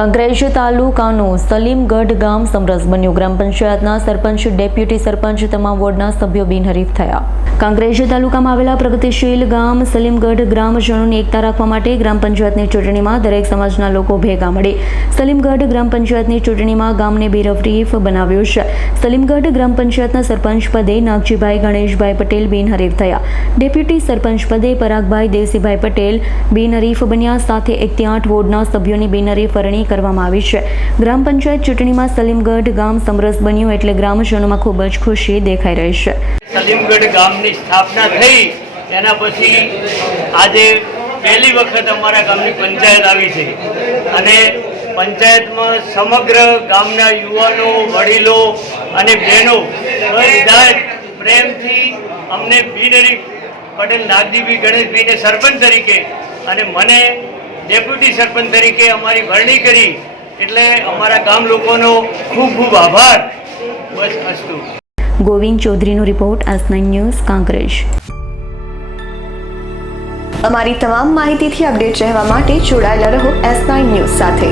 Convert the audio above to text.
કાંકરેજ તાલુકાનું સલીમગઢ ગામ સમરસ બન્યું। ગ્રામ પંચાયતના સરપંચ, ડેપ્યુટી સરપંચ તમામ વોર્ડના સભ્યો બિનહરીફ થયા। કાંકરેજ તાલુકામાં આવેલા પ્રગતિશીલ ગામ સલીમગઢ ગ્રામજનોની એકતા રાખવા માટે ગ્રામ પંચાયતની ચૂંટણીમાં દરેક સમાજના લોકો ભેગા મળી સલીમગઢ ગ્રામ પંચાયતની ચૂંટણીમાં ગામને બિનહરીફ બનાવ્યું છે। સલીમગઢ ગ્રામ પંચાયતના સરપંચ પદે નાગજીભાઈ ગણેશભાઈ પટેલ બિનહરીફ થયા। ડેપ્યુટી સરપંચ પદે પરાગભાઈ દેવસીભાઈ પટેલ બિનહરીફ બન્યા। સાથે 1 થી 8 વોર્ડના સભ્યોની બિનહરીફ વરણી કરવામાં આવી છે। ગ્રામ પંચાયત ચૂંટણીમાં સલીમગઢ ગામ સમરસ બન્યું એટલે ગ્રામજનોમાં ખૂબ જ ખુશી દેખાઈ રહી છે। સલીમગઢ ગામની સ્થાપના થઈ એના પછી આજે પહેલી વખત અમારા ગામની પંચાયત આવી છે અને પંચાયતમાં સમગ્ર ગામના યુવાનો, વડીલો અને બહેનો બધા જ પ્રેમથી અમને બિનહરીફ પટેલ નાગજીભાઈ ગણેશભાઈને સરપંચ તરીકે અને મને ડેપ્યુટી સરપંચ તરીકે અમારી વરણી કરી એટલે અમારા ગામ લોકોનો ખૂબ ખૂબ આભાર। બસ અસ્તુ। ગોવિંદ ચૌધરીનો રિપોર્ટ, S9 ન્યૂઝ, કાંકરેજ। અમારી તમામ માહિતીથી અપડેટ રહેવા માટે જોડાયેલા રહો S9 ન્યૂઝ સાથે।